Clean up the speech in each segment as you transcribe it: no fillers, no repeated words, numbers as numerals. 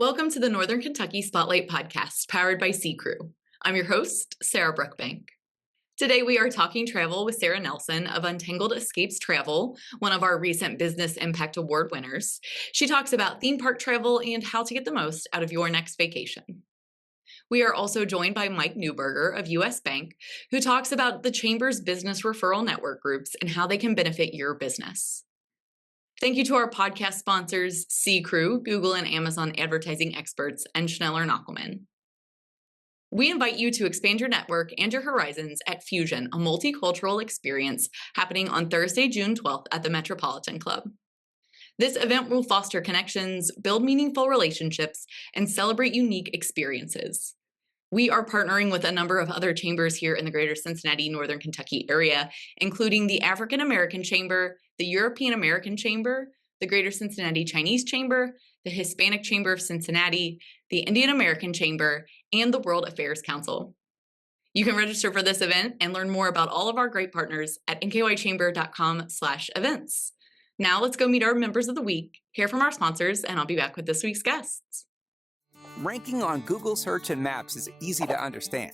Welcome to the Northern Kentucky Spotlight Podcast, powered by Sea Crew. I'm your host, Sarah Brookbank. Today we are talking travel with Sarah Nelson of Untangled Escapes Travel, one of our recent Business Impact Award winners. She talks about theme park travel and how to get the most out of your next vacation. We are also joined by Mike Newburger of U.S. who talks about the Chamber's business referral network groups and how they can benefit your business. Thank you to our podcast sponsors, Sea Crew, Google and Amazon advertising experts, and Schneller Knockelman. We invite you to expand your network and your horizons at Fusion, a multicultural experience happening on Thursday, June 12th at the Metropolitan Club. This event will foster connections, build meaningful relationships, and celebrate unique experiences. We are partnering with a number of other chambers here in the greater Cincinnati, Northern Kentucky area, including the African American Chamber, the European American Chamber, the Greater Cincinnati Chinese Chamber, the Hispanic Chamber of Cincinnati, the Indian American Chamber, and the World Affairs Council. You can register for this event and learn more about all of our great partners at nkychamber.com/events. Now let's go meet our members of the week, hear from our sponsors, and I'll be back with this week's guests. Ranking on Google Search and Maps is easy to understand,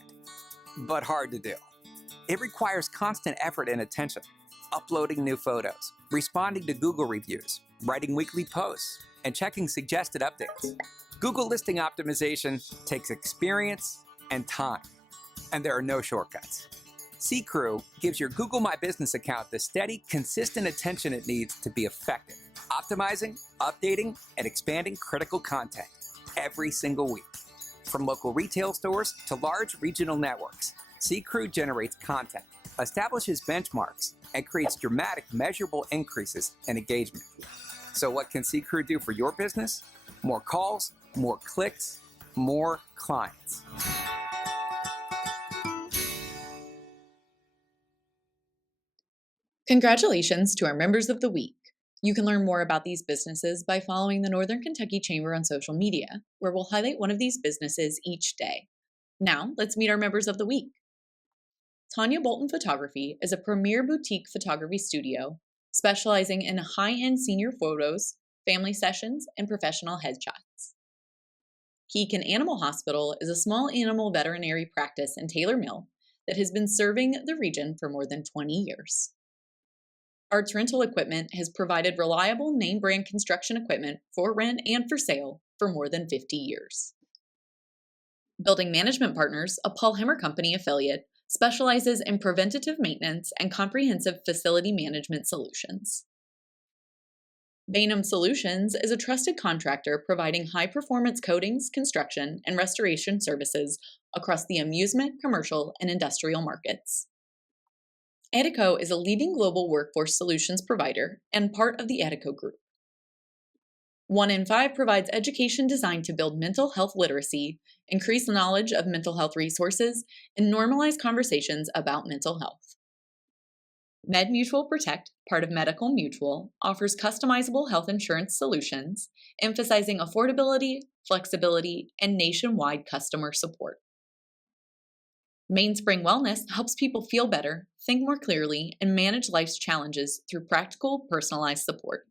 but hard to do. It requires constant effort and attention, uploading new photos, responding to Google reviews, writing weekly posts, and checking suggested updates. Google listing optimization takes experience and time, and there are no shortcuts. Sea Crew gives your Google My Business account the steady, consistent attention it needs to be effective, optimizing, updating, and expanding critical content every single week. From local retail stores to large regional networks, Sea Crew generates content, establishes benchmarks, and creates dramatic, measurable increases in engagement. So what can Sea Crew do for your business? More calls, more clicks, more clients. Congratulations to our members of the week. You can learn more about these businesses by following the Northern Kentucky Chamber on social media, where we'll highlight one of these businesses each day. Now, let's meet our members of the week. Tanya Bolton Photography is a premier boutique photography studio specializing in high-end senior photos, family sessions, and professional headshots. Keegan Animal Hospital is a small animal veterinary practice in Taylor Mill that has been serving the region for more than 20 years. Arts Rental Equipment has provided reliable name brand construction equipment for rent and for sale for more than 50 years. Building Management Partners, a Paul Hemmer Company affiliate, specializes in preventative maintenance and comprehensive facility management solutions. Bainham Solutions is a trusted contractor providing high-performance coatings, construction, and restoration services across the amusement, commercial, and industrial markets. Edico is a leading global workforce solutions provider and part of the Edico Group. 1 in 5 provides education designed to build mental health literacy, increase knowledge of mental health resources, and normalize conversations about mental health. MedMutual Protect, part of Medical Mutual, offers customizable health insurance solutions, emphasizing affordability, flexibility, and nationwide customer support. Mainspring Wellness helps people feel better, think more clearly, and manage life's challenges through practical, personalized support.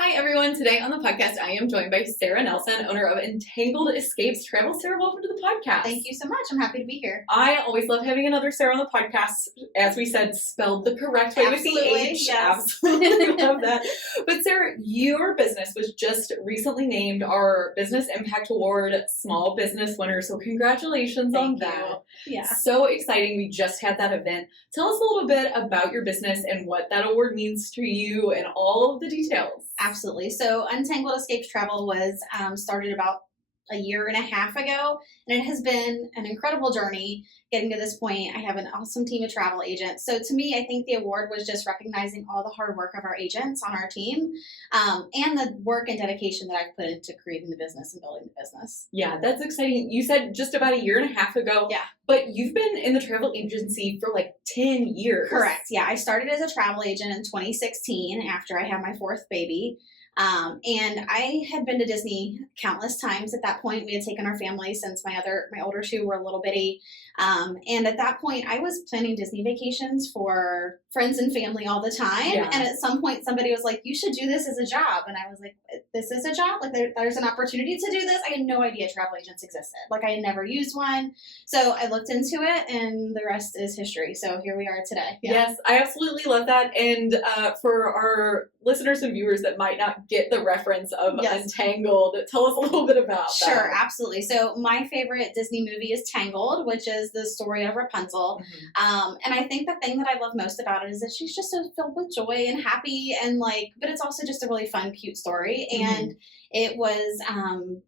Hi, everyone. Today on the podcast, I am joined by Sarah Nelson, owner of Untangled Escapes Travel. Sarah, welcome to the podcast. Thank you so much. I'm happy to be here. I always love having another Sarah on the podcast. As we said, spelled the correct way with the H. Yes. Absolutely love that. But Sarah, your business was just recently named our Business Impact Award Small Business winner. So congratulations on that. Yeah. So exciting. We just had that event. Tell us a little bit about your business and what that award means to you and all of the details. Absolutely. So Untangled Escapes Travel was started about a year and a half ago, and it has been an incredible journey getting to this point. I have an awesome team of travel agents. So to me, I think the award was just recognizing all the hard work of our agents on our team and the work and dedication that I've put into creating the business and building the business. Yeah, that's exciting. You said just about a year and a half ago. Yeah. But you've been in the travel agency for like 10 years. Correct. Yeah. I started as a travel agent in 2016 after I had my fourth baby. And I had been to Disney countless times at that point. We had taken our family since my older two were a little bitty. And at that point, I was planning Disney vacations for friends and family all the time. Yeah. And at some point, somebody was like, you should do this as a job. And I was like, this is a job? Like, there's an opportunity to do this? I had no idea travel agents existed. Like, I had never used one. So I looked into it, and the rest is history. So here we are today. Yeah. Yes, I absolutely love that. And for our listeners and viewers that might not get the reference of Untangled, tell us a little bit about that. Sure, absolutely. So my favorite Disney movie is Tangled, which is the story of Rapunzel. And I think the thing that I love most about it is that she's just so filled with joy and happy, and but it's also just a really fun, cute story. And it was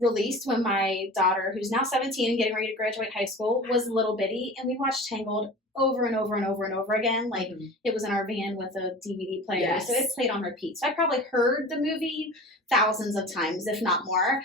released when my daughter, who's now 17 and getting ready to graduate high school, was little bitty, and we watched Tangled over and over and over and over again. Like, it was in our van with a DVD player, so it played on repeat. So I probably heard the movie thousands of times, if not more.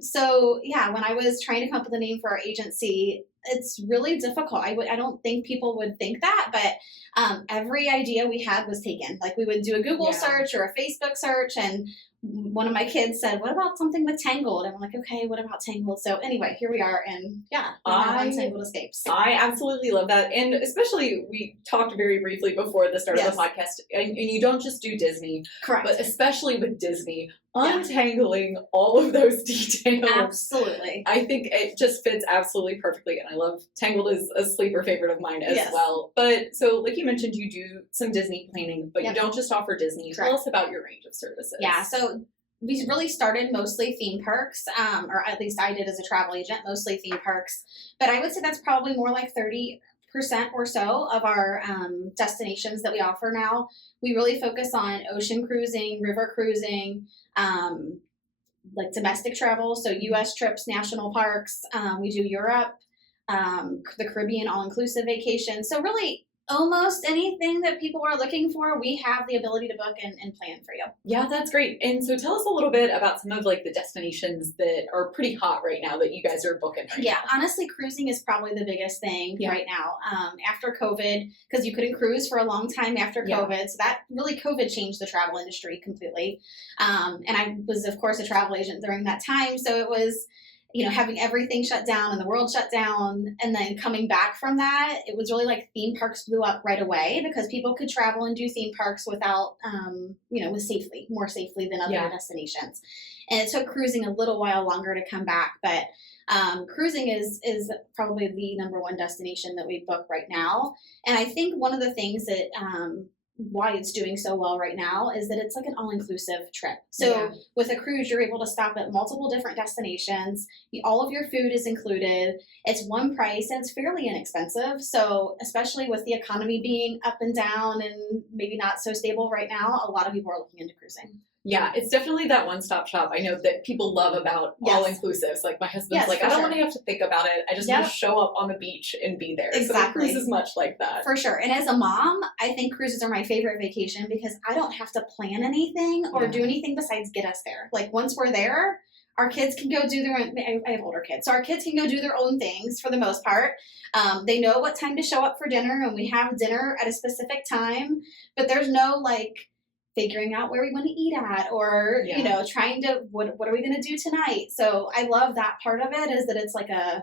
So yeah, when I was trying to come up with a name for our agency, it's really difficult. I don't think people would think that, but every idea we had was taken. Like, we would do a Google search or a Facebook search, and one of my kids said, what about something with Tangled? And I'm like, okay, what about Tangled? So anyway, here we are, and Untangled Escapes. I absolutely love that. And especially, we talked very briefly before the start of the podcast, and you don't just do Disney. Correct. But especially with Disney, untangling all of those details. Absolutely. I think it just fits absolutely perfectly. And I love Tangled is a sleeper favorite of mine as well. But so, like you mentioned, you do some Disney planning, but you don't just offer Disney. Correct. Tell us about your range of services. Yeah. So we really started mostly theme parks, or at least I did as a travel agent, mostly theme parks. But I would say that's probably more like 30% or so of our destinations that we offer now. We really focus on ocean cruising, river cruising, like domestic travel, so U.S. trips, national parks. We do Europe, the Caribbean all-inclusive vacation. So really, almost anything that people are looking for, we have the ability to book and plan for you. Yeah, that's great. And so tell us a little bit about some of like the destinations that are pretty hot right now that you guys are booking right now. Honestly, cruising is probably the biggest thing right now. After COVID, because you couldn't cruise for a long time after COVID. So that really, COVID changed the travel industry completely. And I was, of course, a travel agent during that time. So it was, having everything shut down and the world shut down, and then coming back from that, it was really like theme parks blew up right away because people could travel and do theme parks without, more safely than other destinations. And it took cruising a little while longer to come back, but cruising is probably the number one destination that we book right now. And I think one of the things that why it's doing so well right now is that it's like an all-inclusive trip. So with a cruise, you're able to stop at multiple different destinations. All of your food is included. It's one price, and it's fairly inexpensive. So especially with the economy being up and down and maybe not so stable right now, a lot of people are looking into cruising. Yeah, it's definitely that one-stop shop I know that people love about all-inclusives. Like, my husband's like, I don't want to have to think about it. I just want to show up on the beach and be there. Exactly. So cruise is much like that. For sure. And as a mom, I think cruises are my favorite vacation because I don't have to plan anything or do anything besides get us there. Like, once we're there, our kids can go do their own, I have older kids, so our kids can go do their own things for the most part. They know what time to show up for dinner, and we have dinner at a specific time, but there's no figuring out where we want to eat at or, trying to, what are we going to do tonight? So I love that part of it, is that it's like a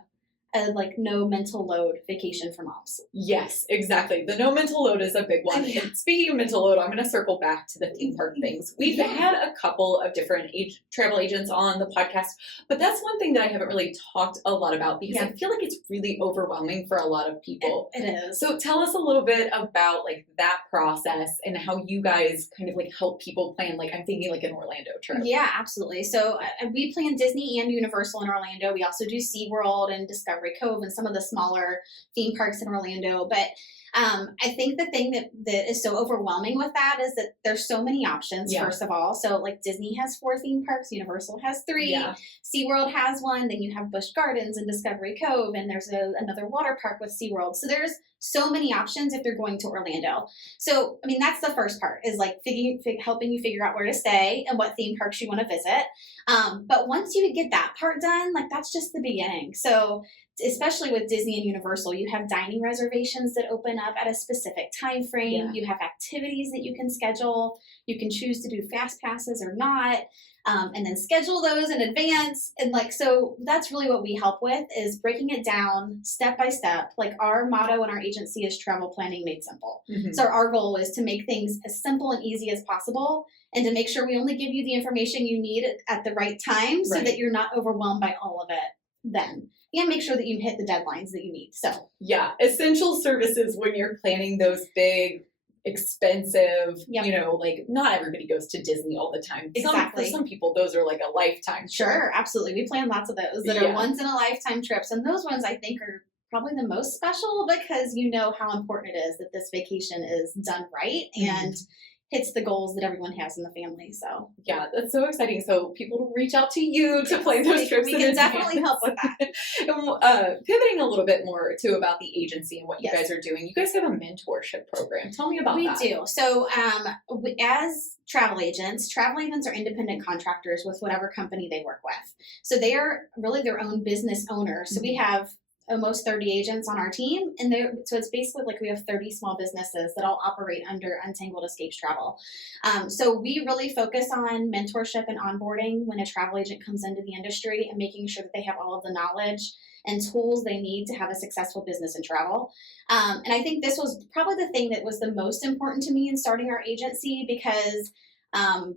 no mental load vacation for moms. Yes, exactly. The no mental load is a big one. And speaking of mental load, I'm going to circle back to the theme park things. We've had a couple of different travel agents on the podcast, but that's one thing that I haven't really talked a lot about because I feel like it's really overwhelming for a lot of people. It is. So tell us a little bit about that process and how you guys kind of help people plan. I'm thinking an Orlando trip. Yeah, absolutely. So we plan Disney and Universal in Orlando. We also do SeaWorld and Discovery Cove and some of the smaller theme parks in Orlando. But I think the thing that is so overwhelming with that is that there's so many options, first of all. So Disney has 4 theme parks, Universal has 3, SeaWorld has 1, then you have Busch Gardens and Discovery Cove, and there's another water park with SeaWorld. So there's so many options if they're going to Orlando. So, I mean, that's the first part, is like helping you figure out where to stay and what theme parks you want to visit. But once you get that part done, like that's just the beginning. So especially with Disney and Universal, you have dining reservations that open up at a specific time frame. You have activities that you can schedule. You can choose to do fast passes or not, and then schedule those in advance. And like, so that's really what we help with, is breaking it down step by step. Like our motto in our agency is travel planning made simple. So our goal is to make things as simple and easy as possible, and to make sure we only give you the information you need at the right time, so that you're not overwhelmed by all of it then. And make sure that you hit the deadlines that you need. So yeah, essential services when you're planning those big, expensive, you know, like not everybody goes to Disney all the time. Exactly. For some people, those are like a lifetime trip. Sure, absolutely. We plan lots of those that are once in a lifetime trips. And those ones I think are probably the most special, because you know how important it is that this vacation is done right and hits the goals that everyone has in the family. So yeah, that's so exciting. So people will reach out to you to plan those trips. We can definitely help with that. And, pivoting a little bit more too about the agency and what you guys are doing. You guys have a mentorship program. Tell me about that. We do. So as travel agents are independent contractors with whatever company they work with. So they are really their own business owners. So we have almost 30 agents on our team, and so it's basically like we have 30 small businesses that all operate under Untangled Escapes Travel. So we really focus on mentorship and onboarding when a travel agent comes into the industry, and making sure that they have all of the knowledge and tools they need to have a successful business in travel. And I think this was probably the thing that was the most important to me in starting our agency, because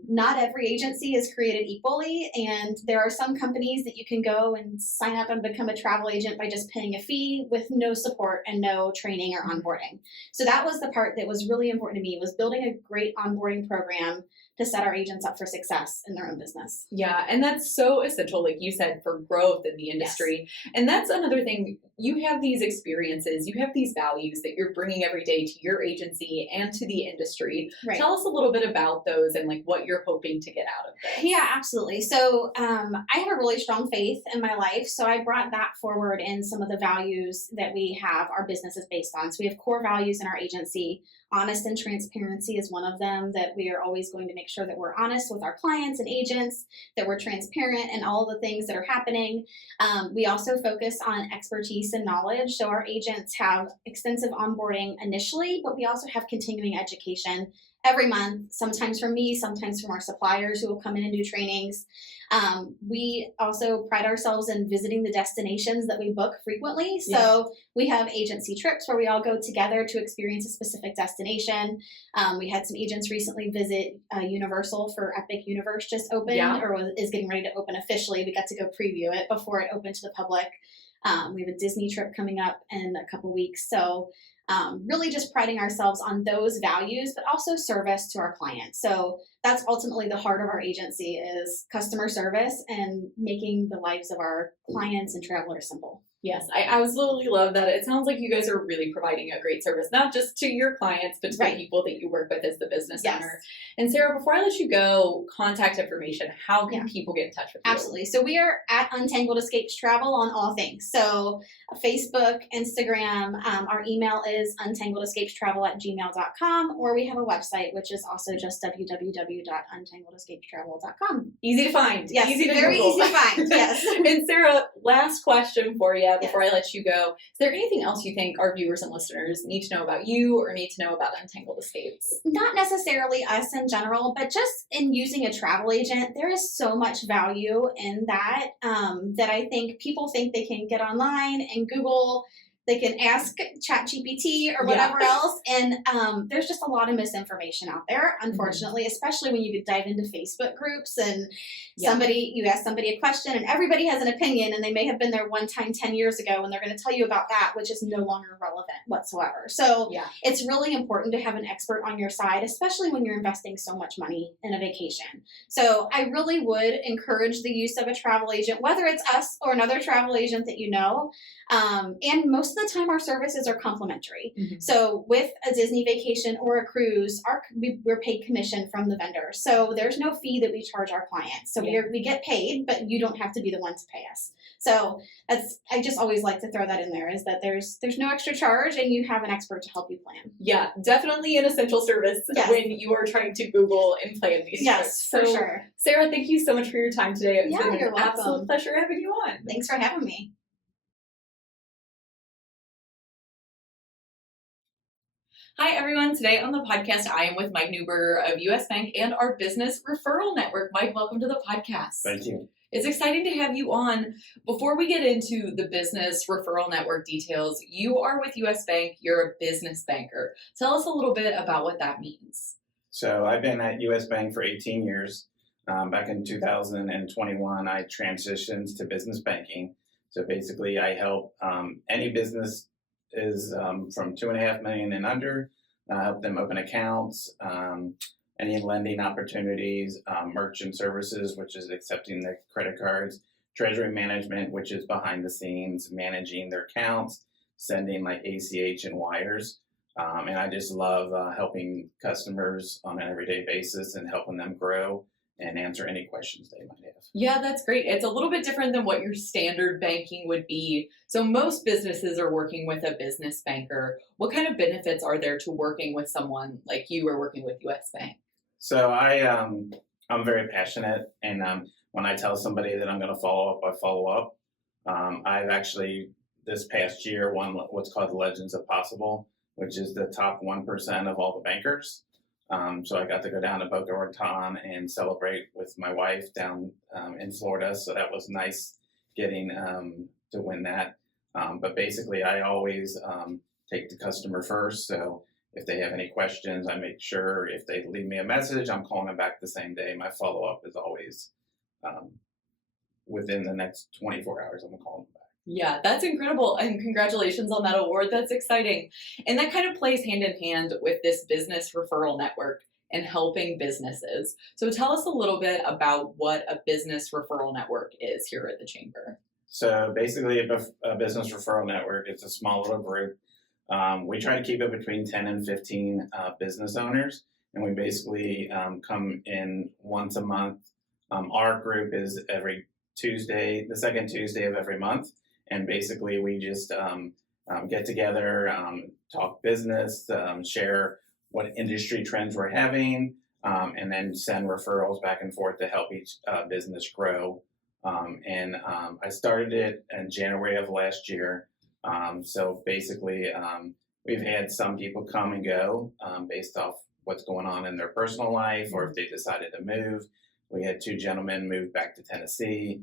not every agency is created equally, and there are some companies that you can go and sign up and become a travel agent by just paying a fee with no support and no training or onboarding. So that was the part that was really important to me, was building a great onboarding program to set our agents up for success in their own business. Yeah, and that's so essential, like you said, for growth in the industry. Yes. And that's another thing. You have these experiences, you have these values that you're bringing every day to your agency and to the industry. Right. Tell us a little bit about those and like what you're hoping to get out of this. Yeah, absolutely. So I have a really strong faith in my life, so I brought that forward in some of the values that we have our business is based on. So we have core values in our agency. Honest and transparency is one of them, that we are always going to make sure that we're honest with our clients and agents, that we're transparent in all the things that are happening. We also focus on expertise and knowledge. So our agents have extensive onboarding initially, but we also have continuing education every month, sometimes from me, sometimes from our suppliers who will come in and do trainings. We also pride ourselves in visiting the destinations that we book frequently. So we have agency trips where we all go together to experience a specific destination. We had some agents recently visit Universal for Epic Universe just opened, or is getting ready to open officially. We got to go preview it before it opened to the public. We have a Disney trip coming up in a couple weeks. So really just priding ourselves on those values, but also service to our clients. So that's ultimately the heart of our agency, is customer service and making the lives of our clients and travelers simple. Yes, I absolutely love that. It sounds like you guys are really providing a great service, not just to your clients, but to the people that you work with as the business owner. And Sarah, before I let you go, contact information. How can people get in touch with you? Absolutely. So we are at Untangled Escapes Travel on all things. So Facebook, Instagram, our email is untangledescapestravel@gmail.com, or we have a website, which is also just www.untangledescapestravel.com. Easy to find. Yes, easy to very Google. easy to find. Yes. And Sarah, last question for you before I let you go. Is there anything else you think our viewers and listeners need to know about you or need to know about Untangled Escapes? Not necessarily us in general, but just in using a travel agent, there is so much value in that, that I think people think they can get online and Google. They can ask ChatGPT or whatever else. And there's just a lot of misinformation out there, unfortunately, especially when you dive into Facebook groups and you ask somebody a question and everybody has an opinion, and they may have been there one time 10 years ago, and they're going to tell you about that, which is no longer relevant whatsoever. So it's really important to have an expert on your side, especially when you're investing so much money in a vacation. So I really would encourage the use of a travel agent, whether it's us or another travel agent that you know. And most of the time our services are complimentary. So with a Disney vacation or a cruise, we're paid commission from the vendor. So there's no fee that we charge our clients. So we get paid, but you don't have to be the one to pay us. So I just always like to throw that in there, is that there's no extra charge and you have an expert to help you plan. Yeah, definitely an essential service when you are trying to Google and plan these trips. For sure. Sarah, thank you so much for your time today. It's been you're an welcome. absolute pleasure having you on. Thanks for having me. Hi, everyone. Today on the podcast, I am with Mike Newburger of U.S. and our business referral network. Mike, welcome to the podcast. Thank you. It's exciting to have you on. Before we get into the business referral network details, you are with U.S. Bank. You're a business banker. Tell us a little bit about what that means. So I've been at U.S. Bank for 18 years. Back in 2021, I transitioned to business banking. So basically, I help any business is from $2.5 million and under. I help them open accounts, any lending opportunities, merchant services, which is accepting the credit cards, treasury management, which is behind the scenes, managing their accounts, sending like ACH and wires. And I just love helping customers on an everyday basis and helping them grow and answer any questions they might have. Yeah, that's great. It's a little bit different than what your standard banking would be. So most businesses are working with a business banker. What kind of benefits are there to working with someone like you or working with U.S. Bank? So I'm very passionate, and when I tell somebody that I'm going to follow up, I follow up. I've actually this past year won what's called Legends of Possible, which is the top 1% of all the bankers. So I got to go down to Boca Raton and celebrate with my wife down in Florida. So that was nice getting to win that. But basically, I always take the customer first. So if they have any questions, I make sure if they leave me a message, I'm calling them back the same day. My follow-up is always within the next 24 hours, I'm calling them back. Yeah, that's incredible. And congratulations on that award. That's exciting. And that kind of plays hand in hand with this business referral network and helping businesses. So tell us a little bit about what a business referral network is here at the Chamber. So basically, a business referral network, it's a small little group. We try to keep it between 10 and 15 business owners, and we basically come in once a month. Our group is every Tuesday, the second Tuesday of every month. And basically, we just get together, talk business, share what industry trends we're having, and then send referrals back and forth to help each business grow. I started it in January of last year. So basically, we've had some people come and go based off what's going on in their personal life, or if they decided to move. We had 2 gentlemen move back to Tennessee.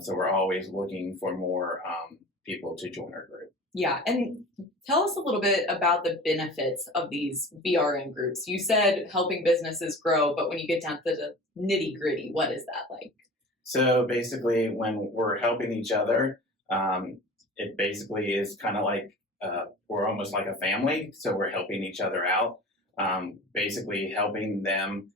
So we're always looking for more people to join our group. Yeah, and tell us a little bit about the benefits of these BRN groups. You said helping businesses grow, but when you get down to the nitty gritty, what is that like? So basically, when we're helping each other, it basically is kind of like we're almost like a family. So we're helping each other out, basically helping them.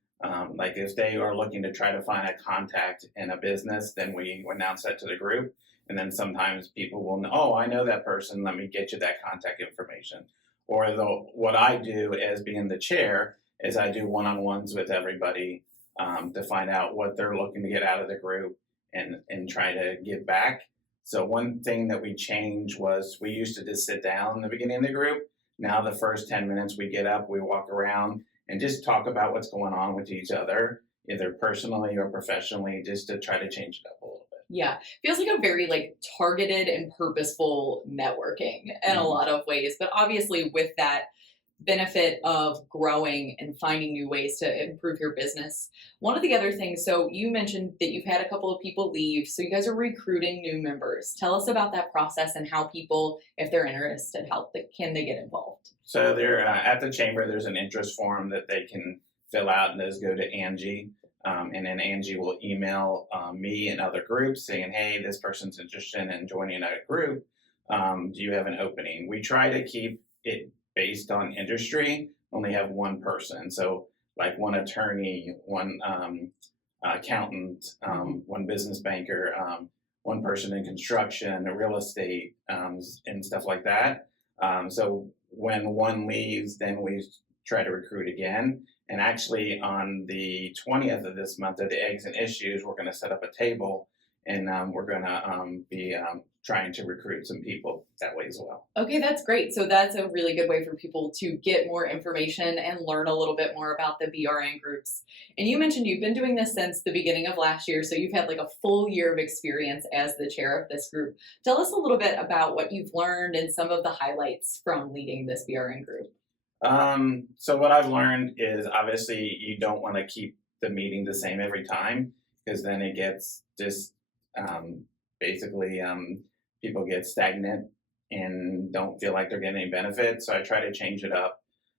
Like if they are looking to try to find a contact in a business, then we announce that to the group. And then sometimes people will know, oh, I know that person. Let me get you that contact information. Or what I do as being the chair is I do one-on-ones with everybody to find out what they're looking to get out of the group and try to give back. So one thing that we changed was we used to just sit down in the beginning of the group. Now the first 10 minutes we get up, we walk around and just talk about what's going on with each other, either personally or professionally, just to try to change it up a little bit. Yeah, feels like a very targeted and purposeful networking in a lot of ways, but obviously with that benefit of growing and finding new ways to improve your business. One of the other things, so you mentioned that you've had a couple of people leave, so you guys are recruiting new members. Tell us about that process and how people, if they're interested, can they get involved? So they're at the Chamber, there's an interest form that they can fill out, and those go to Angie. And then Angie will email me and other groups saying, hey, this person's interested in joining a group. Do you have an opening? We try to keep it based on industry, only have one person. So like one attorney, one accountant, one business banker, one person in construction, real estate, and stuff like that. So when one leaves, then we try to recruit again. And actually on the 20th of this month at the Eggs and Issues, we're going to set up a table and we're going to be trying to recruit some people that way as well. Okay, that's great. So that's a really good way for people to get more information and learn a little bit more about the BRN groups. And you mentioned you've been doing this since the beginning of last year, so you've had like a full year of experience as the chair of this group. Tell us a little bit about what you've learned and some of the highlights from leading this BRN group. So what I've learned is obviously you don't want to keep the meeting the same every time, because then it gets just basically people get stagnant and don't feel like they're getting any benefit. So I try to change it up.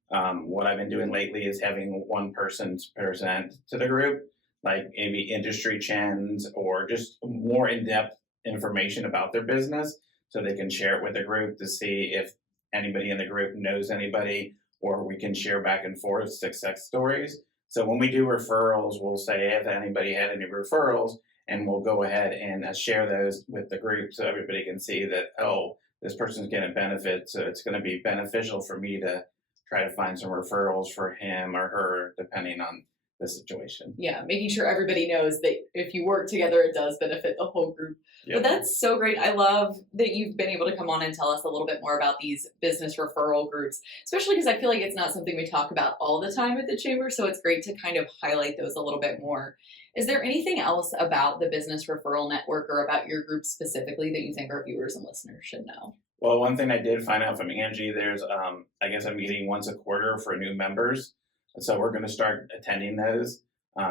What I've been doing lately is having one person present to the group, like maybe industry trends or just more in-depth information about their business, so they can share it with the group to see if anybody in the group knows anybody, or we can share back and forth success stories. So when we do referrals, we'll say if anybody had any referrals, and we'll go ahead and share those with the group so everybody can see that, oh, this person's getting a benefit, so it's going to be beneficial for me to try to find some referrals for him or her, depending on the situation. Yeah, making sure everybody knows that if you work together, it does benefit the whole group. Yep. But that's so great. I love that you've been able to come on and tell us a little bit more about these business referral groups, especially because I feel like it's not something we talk about all the time at the Chamber, so it's great to kind of highlight those a little bit more. Is there anything else about the Business Referral Network or about your group specifically that you think our viewers and listeners should know? Well, one thing I did find out from Angie, there's, I guess, a meeting once a quarter for new members. So we're going to start attending those.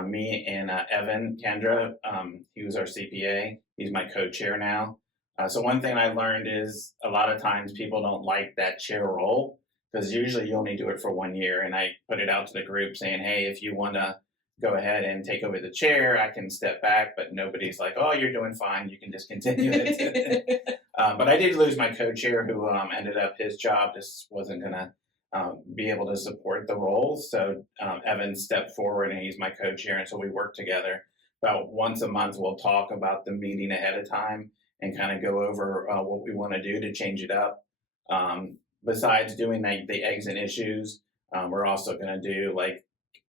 Me and Evan Kendra, he was our CPA. He's my co-chair now. So one thing I learned is a lot of times people don't like that chair role, because usually you only do it for 1 year. And I put it out to the group saying, hey, if you want to go ahead and take over the chair, I can step back. But nobody's like, oh, you're doing fine, you can just continue it. But I did lose my co-chair, who ended up, his job just wasn't going to be able to support the role. So Evan stepped forward, and he's my co-chair, and so we work together. About once a month, we'll talk about the meeting ahead of time and kind of go over what we want to do to change it up. Besides doing the exit issues, we're also going to do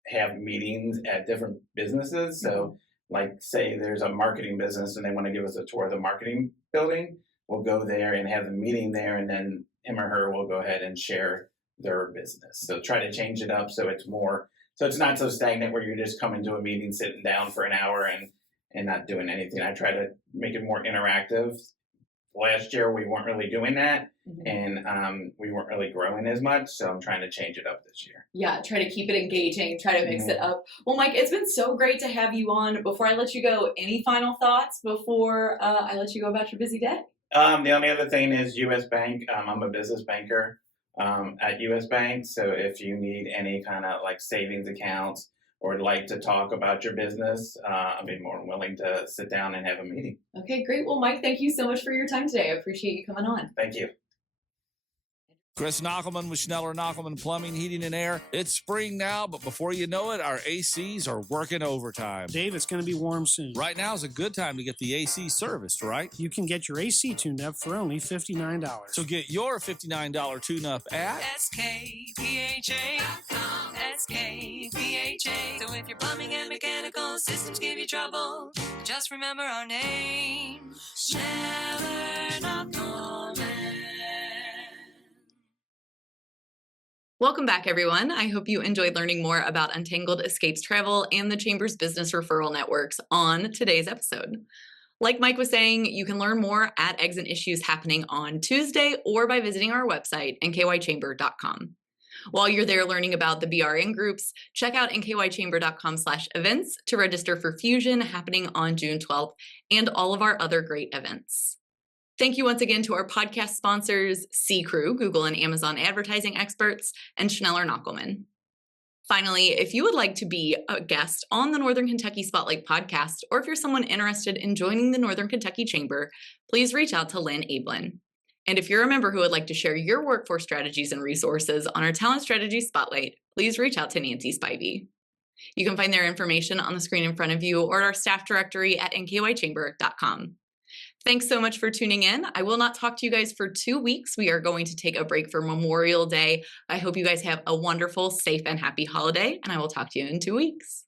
have meetings at different businesses. So like say there's a marketing business and they want to give us a tour of the marketing building, we'll go there and have the meeting there, and then him or her will go ahead and share their business. So try to change it up so it's not so stagnant where you're just coming to a meeting, sitting down for an hour and not doing anything. I try to make it more interactive. Last year we weren't really doing that, and we weren't really growing as much, so I'm trying to change it up this year. Yeah, try to keep it engaging, try to mix it up. Well, Mike, it's been so great to have you on. Before I let you go, any final thoughts before I let you go about your busy day? The only other thing is U.S. Bank. I'm a business banker at U.S. Bank, so if you need any kind of savings accounts or like to talk about your business, I'd be more than willing to sit down and have a meeting. Okay, great. Well, Mike, thank you so much for your time today. I appreciate you coming on. Thank you. Chris Knockelman with Schneller Knockelman Plumbing, Heating, and Air. It's spring now, but before you know it, our ACs are working overtime. Dave, it's going to be warm soon. Right now is a good time to get the AC serviced, right? You can get your AC tuned up for only $59. So get your $59 tune-up at SKPHA.com. SKPHA. So if your plumbing and mechanical systems give you trouble, just remember our name, Schneller Knockelman. Welcome back, everyone. I hope you enjoyed learning more about Untangled Escapes Travel and the Chamber's business referral networks on today's episode. Like Mike was saying, you can learn more at Exit Issues happening on Tuesday or by visiting our website, nkychamber.com. While you're there learning about the BRN groups, check out nkychamber.com/events to register for Fusion happening on June 12th and all of our other great events. Thank you once again to our podcast sponsors, C Crew, Google and Amazon advertising experts, and Schneller Knockelman. Finally, if you would like to be a guest on the Northern Kentucky Spotlight Podcast, or if you're someone interested in joining the Northern Kentucky Chamber, please reach out to Lynn Ablin. And if you're a member who would like to share your workforce strategies and resources on our Talent Strategy Spotlight, please reach out to Nancy Spivey. You can find their information on the screen in front of you or at our staff directory at nkychamber.com. Thanks so much for tuning in. I will not talk to you guys for 2 weeks. We are going to take a break for Memorial Day. I hope you guys have a wonderful, safe, and happy holiday, and I will talk to you in 2 weeks.